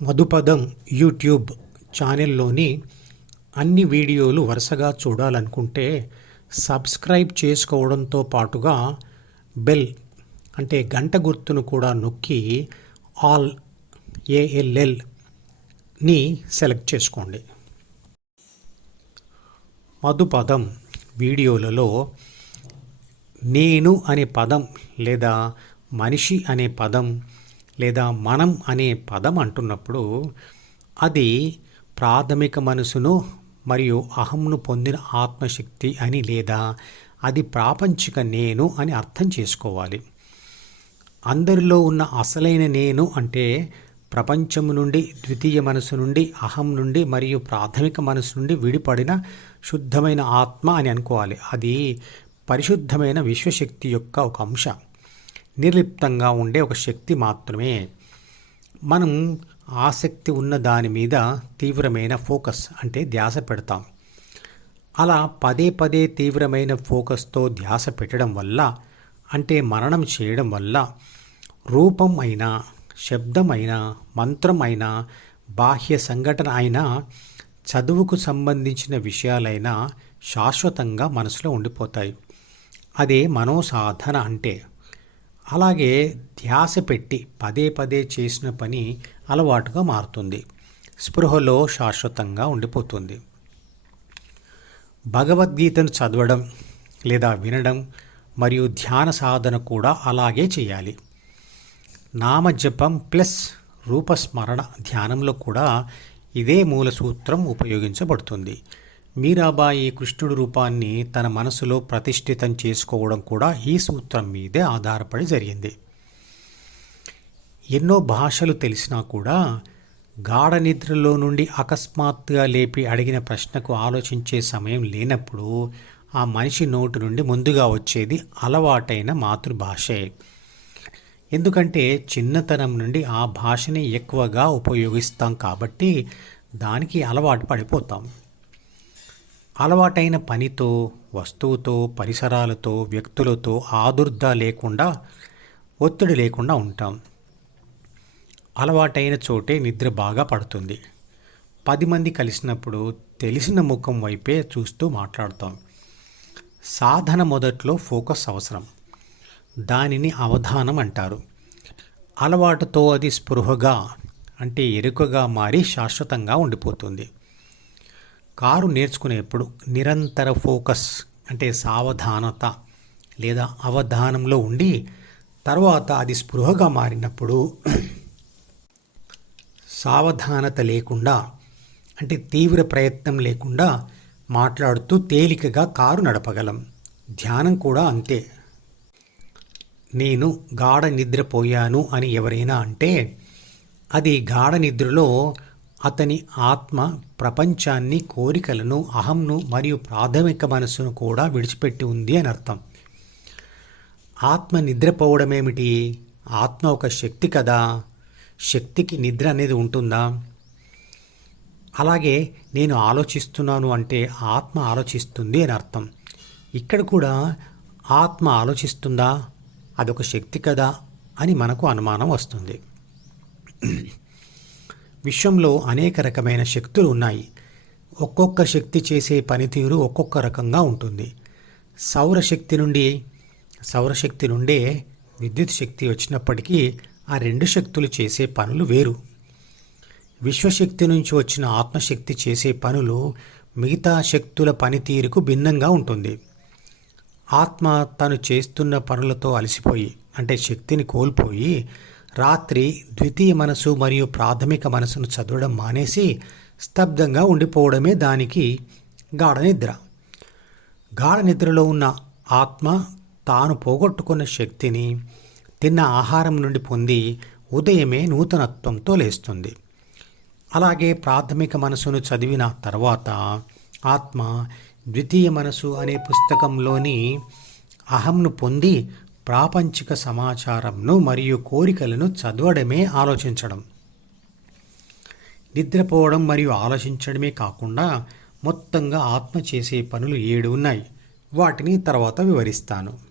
మధుపదం YouTube ఛానల్లోని అన్ని వీడియోలు వరుసగా చూడాలనుకుంటే సబ్స్క్రైబ్ చేసుకోవడంతో పాటుగా బెల్ అంటే గంట గుర్తును కూడా నొక్కి ఆల్ ఏఎల్ఎల్ని సెలెక్ట్ చేసుకోండి. మధుపదం వీడియోలలో నేను అనే పదం లేదా మనిషి అనే పదం లేదా మనం అనే పదం అంటున్నప్పుడు అది ప్రాథమిక మనసును మరియు అహంను పొందిన ఆత్మశక్తి అని లేదా అది ప్రాపంచిక నేను అని అర్థం చేసుకోవాలి. అందరిలో ఉన్న అసలైన నేను అంటే ప్రపంచము నుండి ద్వితీయ మనసు నుండి అహం నుండి మరియు ప్రాథమిక మనసు నుండి విడిపడిన శుద్ధమైన ఆత్మ అని అనుకోవాలి. అది పరిశుద్ధమైన విశ్వశక్తి యొక్క ఒక అంశం. నిర్లిప్తంగా ఉండే ఒక శక్తి మాత్రమే. మనం ఆసక్తి ఉన్న దాని మీద తీవ్రమైన ఫోకస్ అంటే ధ్యాస పెడతాం. అలా పదే పదే తీవ్రమైన ఫోకస్తో ధ్యాస పెట్టడం వల్ల అంటే మరణం చేయడం వల్ల రూపం అయినా శబ్దం అయినా మంత్రం అయినా బాహ్య సంఘటన అయినా చదువుకు సంబంధించిన విషయాలైనా శాశ్వతంగా మనసులో ఉండిపోతాయి. అదే మనోసాధన అంటే. అలాగే ధ్యాస పెట్టి పదే పదే చేసిన పని అలవాటుగా మారుతుంది. స్పృహలో శాశ్వతంగా ఉండిపోతుంది. భగవద్గీతను చదవడం లేదా వినడం మరియు ధ్యాన సాధన కూడా అలాగే చేయాలి. నామజపం ప్లస్ రూపస్మరణ ధ్యానంలో కూడా ఇదే మూల సూత్రం ఉపయోగించబడుతుంది. మీరాబాయి కృష్ణుడు రూపాన్ని తన మనసులో ప్రతిష్ఠితం చేసుకోవడం కూడా ఈ సూత్రం మీదే ఆధారపడి జరిగింది. ఎన్నో భాషలు తెలిసినా కూడా గాఢ నిద్రలో నుండి అకస్మాత్తుగా లేపి అడిగిన ప్రశ్నకు ఆలోచించే సమయం లేనప్పుడు ఆ మనిషి నోటి నుండి ముందుగా వచ్చేది అలవాటైన మాతృభాషే. ఎందుకంటే చిన్నతనం నుండి ఆ భాషని ఎక్కువగా ఉపయోగిస్తాం కాబట్టి దానికి అలవాటు పడిపోతాం. అలవాటైన పనితో వస్తువుతో పరిసరాలతో వ్యక్తులతో ఆదుర్ద లేకుండా ఒత్తిడి లేకుండా ఉంటాం. అలవాటైన చోటే నిద్ర బాగా పడుతుంది. పది మంది కలిసినప్పుడు తెలిసిన ముఖం వైపే చూస్తూ మాట్లాడతాం. సాధన మొదట్లో ఫోకస్ అవసరం. దానిని అవధానం అంటారు. అలవాటుతో అది స్పృహగా అంటే ఎరుకగా మారి శాశ్వతంగా ఉండిపోతుంది. కారు నేర్చుకునేప్పుడు నిరంతర ఫోకస్ అంటే సావధానత లేదా అవధానంలో ఉండి తర్వాత అది స్పృహగా మారినప్పుడు సావధానత లేకుండా అంటే తీవ్ర ప్రయత్నం లేకుండా మాట్లాడుతూ తేలికగా కారు నడపగలం. ధ్యానం కూడా అంతే. నేను గాఢ నిద్రపోయాను అని ఎవరైనా అంటే అది గాఢ నిద్రలో అతని ఆత్మ ప్రపంచాన్ని కోరికలను అహంను మరియు ప్రాథమిక మనస్సును కూడా విడిచిపెట్టి ఉంది అని అర్థం. ఆత్మ నిద్రపోవడమేమిటి? ఆత్మ ఒక శక్తి కదా? శక్తికి నిద్ర అనేది ఉంటుందా? అలాగే నేను ఆలోచిస్తున్నాను అంటే ఆత్మ ఆలోచిస్తుంది అని అర్థం. ఇక్కడ కూడా ఆత్మ ఆలోచిస్తుందా? అదొక శక్తి కదా అని మనకు అనుమానం వస్తుంది. విశ్వంలో అనేక రకమైన శక్తులు ఉన్నాయి. ఒక్కొక్క శక్తి చేసే పనితీరు ఒక్కొక్క రకంగా ఉంటుంది. సౌరశక్తి నుండి సౌరశక్తి నుండే విద్యుత్ శక్తి వచ్చినప్పటికీ ఆ రెండు శక్తులు చేసే పనులు వేరు. విశ్వశక్తి నుంచి వచ్చిన ఆత్మశక్తి చేసే పనులు మిగతా శక్తుల పనితీరుకు భిన్నంగా ఉంటుంది. ఆత్మ తను చేస్తున్న పనులతో అలసిపోయి అంటే శక్తిని కోల్పోయి రాత్రి ద్వితీయ మనసు మరియు ప్రాథమిక మనసును చదవడం మానేసి స్తబ్దంగా ఉండిపోవడమే దానికి గాఢ నిద్ర గాఢ నిద్రలో ఉన్న ఆత్మ తాను పోగొట్టుకున్న శక్తిని తిన్న ఆహారం నుండి పొంది ఉదయమే నూతనత్వంతో లేస్తుంది. అలాగే ప్రాథమిక మనసును చదివిన తర్వాత ఆత్మ ద్వితీయ మనసు అనే పుస్తకంలోని అహంను పొంది ప్రాపంచిక సమాచారంను మరియు కోరికలను చదవడమే ఆలోచించడం. నిద్రపోవడం మరియు ఆలోచించడమే కాకుండా మొత్తంగా ఆత్మ చేసే పనులు ఏడు ఉన్నాయి. వాటిని తర్వాత వివరిస్తాను.